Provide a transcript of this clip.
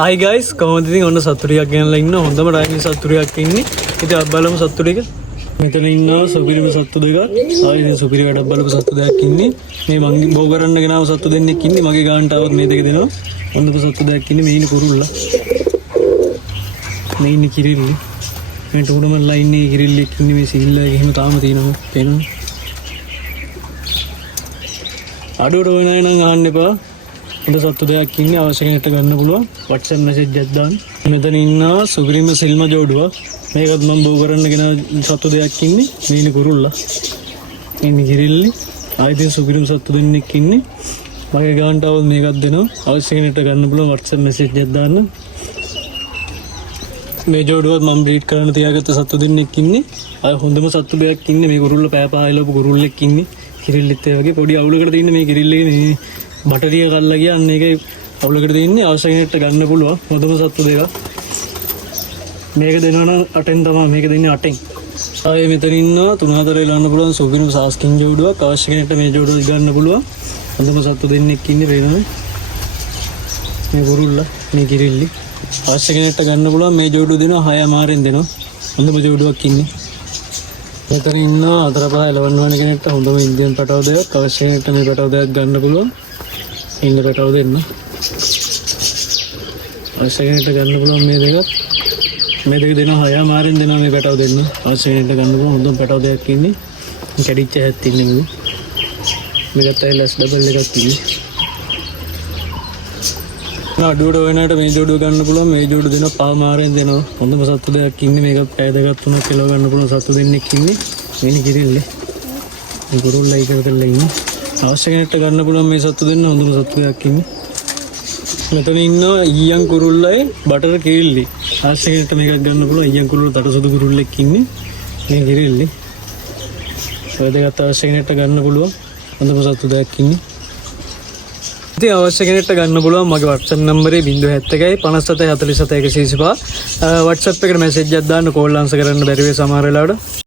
Hi guys, කොහොමද ඉතින් ඔන්න සතුටියක් ගෙනලා ඉන්න හොඳම ඩයිනින් සතුටියක් ඉන්නේ. ඉතින් අපි බලමු සතුටු ටික. මෙතන ඉන්නවා සුපිරිම සත්තු දෙක. ආයෙත් සුපිරි වැඩක් බලපු සත්තු දෙකක් ඉන්නේ. මේ මං බෝ කරන්න ගෙනාව සත්තු දෙන්නෙක් ඉන්නේ. මගේ ගානට આવත් මේ දෙක දෙනවා. ඔන්නක සත්තු දෙකක් ඉන්නේ. මේ ඉන්නේ කුරුල්ලා. මේ ඉන්නේ කිරිල්ලි. මේ ටූර්නමන්ට් ලයින් එකේ කිරිල්ලෙක් ඉන්නේ. මේ සීල්ලා එක එහෙම තාම තියෙනවා. පේනවද? අඩුවට වෙන අය නම් අහන්න එපා. හොඳ සත්තු දෙකක් ඉන්නේ. අවශ්‍ය කෙනෙක්ට ගන්න පුළුවන්. WhatsApp message එකක් දාන්න. මෙතන ඉන්නවා සුපිරිම සිල්ම ජෝඩුවක්. මේකත් මම බෝ කරන්න ගෙන සත්තු දෙකක් ඉන්නේ. මේ ඉන්නේ කුරුල්ලා. මේ ඉන්නේ කිරිල්ලි. ආයෙත් සුපිරිම සත්තු දෙන්නෙක් ඉන්නේ. මගේ ගානට આવොත් මේකත් දෙනවා. අවශ්‍ය කෙනෙක්ට ගන්න පුළුවන් WhatsApp message එකක් දාන්න. මේ ජෝඩුවත් මම බ්‍රීඩ් කරන්න තියාගත්ත සත්තු දෙන්නෙක් ඉන්නේ. ආයෙ හොඳම සත්තු දෙකක් ඉන්නේ. මේ කුරුල්ලා පෑ පහයිලපු කුරුල්ලෙක් ඉන්නේ. කිරිල්ලිත් ඒ වගේ පොඩි අවුලකට තියෙන මේ කිරිල්ලේ මේ බටරිය කල්ලා කියන්නේ ඒකේ අවුලකට තියෙන්නේ. අවශ්‍ය කෙනෙක්ට ගන්න පුළුවන් හොඳම සත්තු දෙක. මේක දෙනවා නම් 8න් තමයි. මේක දෙන්නේ 8න්. ආයේ මෙතන ඉන්නවා 3-4 ඉලන්න පුළුවන් සුපිරිම සාස්කින් ජෝඩුවක්. අවශ්‍ය කෙනෙක්ට මේ ජෝඩුව ගන්න පුළුවන් හොඳම සත්තු දෙන්නෙක් ඉන්නේ. පේනවද? මේ කුරුල්ලා මේ කිරිල්ලි. අවශ්‍ය කෙනෙක්ට ගන්න පුළුවන් මේ ජෝඩුව දෙනවා 6 අමාරෙන් දෙනවා. හොඳම ජෝඩුවක් ඉන්නේ. මෙතන ඉන්නවා 4-5 11 වන කෙනෙක්ට හොඳම ඉන්දියන් පැටව දෙයක්. අවශ්‍ය කෙනෙක්ට මේ පැටව දෙයක් ගන්න පුළුවන්. ඉන්න පැටව දෙන්න. අවශ්‍ය කෙනෙක්ට ගන්න පුළුවන් මේ දෙකත්. මේ දෙක දෙනවා 6 අමාරෙන් දෙනවා මේ පැටව දෙන්න. අවශ්‍ය කෙනෙක්ට ගන්න පුළුවන් හොඳම පැටව දෙයක් ඉන්නේ. කැඩිච්ච හැත් ඉන්නේ මේ. මේකත් ඇයිලස් ඩබල් එකක් ඉන්නේ. අඩුවට වෙනාට මේ ජෝඩුව ගන්න පුළුවන්. මේ ජෝඩුව දෙනවා 5 අමාරෙන් දෙනවා. හොඳම සත්තු දෙයක් ඉන්නේ. මේකත් පැය දෙකක් තුනක් කිලෝ ගන්න පුළුවන් සත්තු දෙන්නෙක් ඉන්නේ. මේ කිරිල්ලේ. මේ කුරුල්ලා එක කරලා ඉන්නේ. අවශ්‍ය කෙනෙක්ට ගන්න පුළුවන් මේ සත්තු දෙන්න හොඳම සත්තු දෙයක් ඉන්නේ. මෙතන ඉන්නවා ඊයන් කුරුල්ලයි බටර් කිරිල්ලි. අවශ්‍ය කෙනෙක්ට මේකක් ගන්න පුළුවන්. ඊයන් කුරුල්ල තටසුදු කුරුල්ලෙක් ඉන්නේ. මේ කිරිල්ලි. ඔය දෙකත් අවශ්‍ය කෙනෙක්ට ගන්න පුළුවන් හොඳම සත්තු දෙයක් ඉන්නේ. ඉතින් අවශ්‍ය කෙනෙක්ට ගන්න පුළුවන් මගේ WhatsApp නම්බරේ 071 57 47 125. WhatsApp එකට මැසේජ් එකක් දාන්න කෝල් ආන්සර් කරන්න බැරි වෙයි සමහර වෙලාවට.